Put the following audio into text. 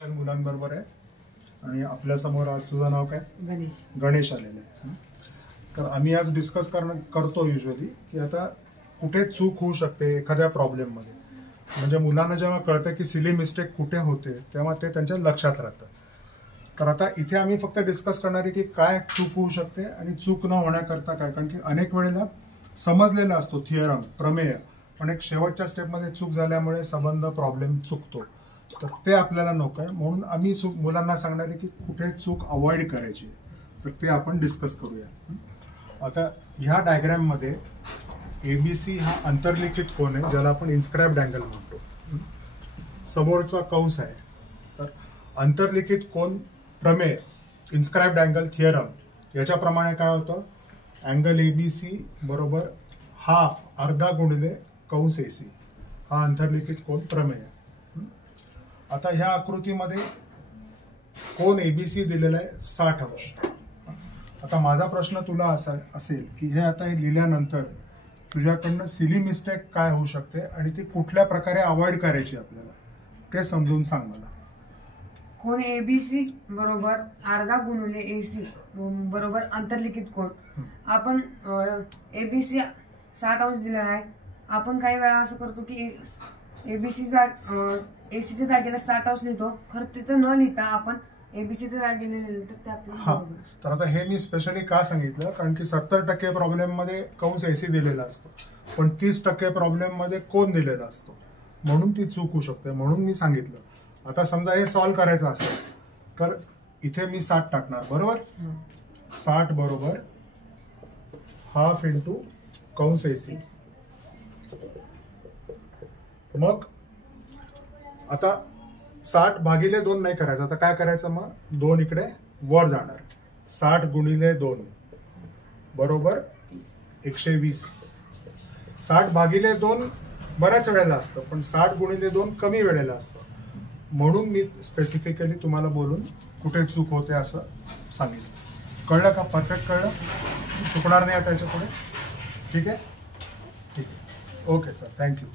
मुलांबरोबर आहे आणि आपल्या समोर आज तुझं नाव काय? गणेश आलेलं आहे. तर आम्ही आज डिस्कस करतो युजली की आता कुठे चूक होऊ शकते एखाद्या प्रॉब्लेम मध्ये. म्हणजे मुलांना जेव्हा कळतं की सिली मिस्टेक कुठे होते तेव्हा ते त्यांच्या लक्षात राहतं. तर आता इथे आम्ही फक्त डिस्कस करणार आहे की काय चूक होऊ शकते आणि चूक न होण्याकरता काय. कारण की अनेक वेळेला समजलेला असतो थिअरम प्रमेय, पण एक शेवटच्या स्टेपमध्ये चूक झाल्यामुळे संबंध प्रॉब्लेम चुकतो. तर ते आपल्याला नको आहे, म्हणून आम्ही मुलांना सांगणार आहे की कुठे चूक अवॉइड करायची. तर ते आपण डिस्कस करूया. आता ह्या डायग्राम मध्ये एबीसी हा अंतर्लिखित कोन आहे, ज्याला आपण इन्स्क्राइब्ड अँगल म्हणतो. समोरचा कंस आहे. तर अंतर्लिखित कोन प्रमेय इन्स्क्राइब्ड अँगल थिअरम याच्याप्रमाणे काय होतं, अँगल एबीसी बरोबर हाफ अर्धा गुणिले कंस एसी हा अंतर्लिखित कोन प्रमेय. आता ह्या आकृतीमध्ये कोन एबीसी दिलेला आहे 60 अंश. आता माझा प्रश्न तुला असा असेल की हे आता हे लिहिल्यानंतर तुझ्याकडनं सिली मिस्टेक काय होऊ शकते आणि ती कुठल्या प्रकारे अवॉइड करायची आपल्याला ते समजून सांग मला. कोन एबीसी बरोबर अर्धा गुणिले एसी बरोबर अंतर्लिखित कोन. आपण एबीसी 60 अंश दिलेला आहे. आपण काही वेळा असं करतो की एसीच्या जागेला 60 अंश लिहितो, खरं तिथं न लिहिता आपण एबीसीच्या जागेला लिहिलं तर ते आपल्याला. तर आता हे मी स्पेशली का सांगितलं, कारण की 70% प्रॉब्लेम मध्ये कंस एसी दिलेला असतो, पण 30% प्रॉब्लेम मध्ये कोन दिलेला असतो, म्हणून ती चूक होऊ शकते, म्हणून मी सांगितलं. आता समजा हे सॉल्व्ह करायचं असेल तर इथे मी 60 टाकणार बरोबर. 60 बरोबर हाफ इंटू कंस एसी. मग आता 60 भागिले 2 नाही करायचं. आता काय करायचं, मग 2 इकडे वर जाणार. 60 गुणिले 2 बरोबर 120. 60 भागिले 2 बऱ्याच वेळेला असतं, पण 60 गुणिले 2 कमी वेळेला असतं, म्हणून मी स्पेसिफिकली तुम्हाला बोलून कुठे चूक होते असं सांगितलं. कळलं का? परफेक्ट कळलं? चुकणार नाही आता याच्या पुढे. ठीक आहे. ठीक आहे. Okay sir, thank you.